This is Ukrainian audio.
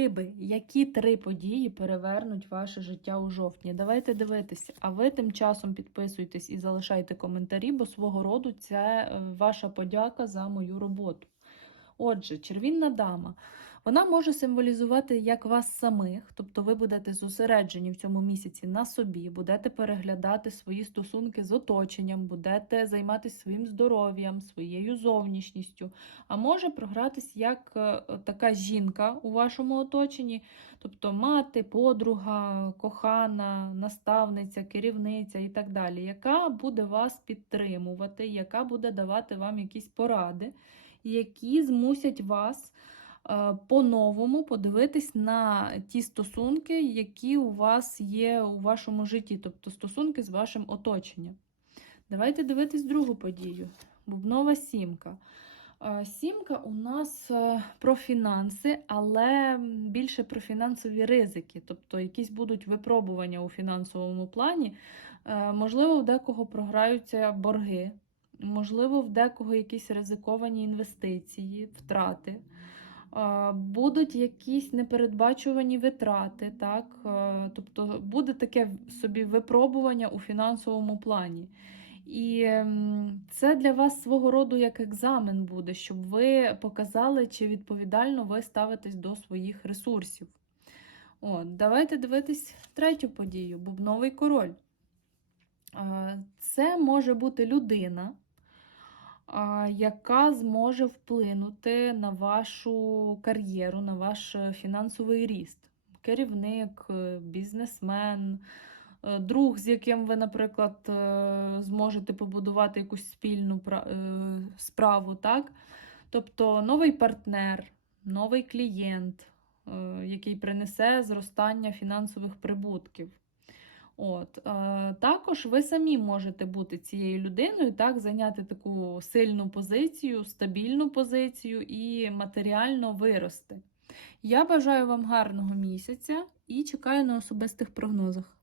Риби, які три події перевернуть ваше життя у жовтні? Давайте дивитися. А ви тим часом підписуйтесь і залишайте коментарі, бо свого роду це е, ваша подяка за мою роботу. Отже, червінна дама. Вона може символізувати як вас самих, тобто ви будете зосереджені в цьому місяці на собі, будете переглядати свої стосунки з оточенням, будете займатися своїм здоров'ям, своєю зовнішністю. А може програтись як е, така жінка у вашому оточенні, тобто мати, подруга, кохана, наставниця, керівниця і так далі, яка буде вас підтримувати, яка буде давати вам якісь поради, які змусять вас по-новому подивитись на ті стосунки, які у вас є у вашому житті, тобто стосунки з вашим оточенням. Давайте дивитись другу подію. Бубнова сімка. Е, Сімка у нас е, про фінанси, але більше про фінансові ризики, тобто якісь будуть випробування у фінансовому плані. Е, Можливо, в декого програються борги, можливо, в декого якісь ризиковані інвестиції, втрати. Е, Будуть якісь непередбачувані витрати, так? Е, тобто буде таке собі випробування у фінансовому плані. І це для вас свого роду як екзамен буде, щоб ви показали, чи відповідально ви ставитесь до своїх ресурсів. От, давайте дивитись третю подію бубновий король. Е, Це може бути людина, яка зможе вплинути на вашу кар'єру, на ваш е, фінансовий ріст. Керівник, е, бізнесмен, е, друг, з яким ви, наприклад, зможете побудувати якусь спільну справу, так? Тобто новий партнер, новий клієнт, який принесе зростання фінансових прибутків. От, е, також ви самі можете бути цією людиною, так, зайняти таку сильну позицію, стабільну позицію і матеріально вирости. Я бажаю вам гарного місяця і чекаю на особистих прогнозах.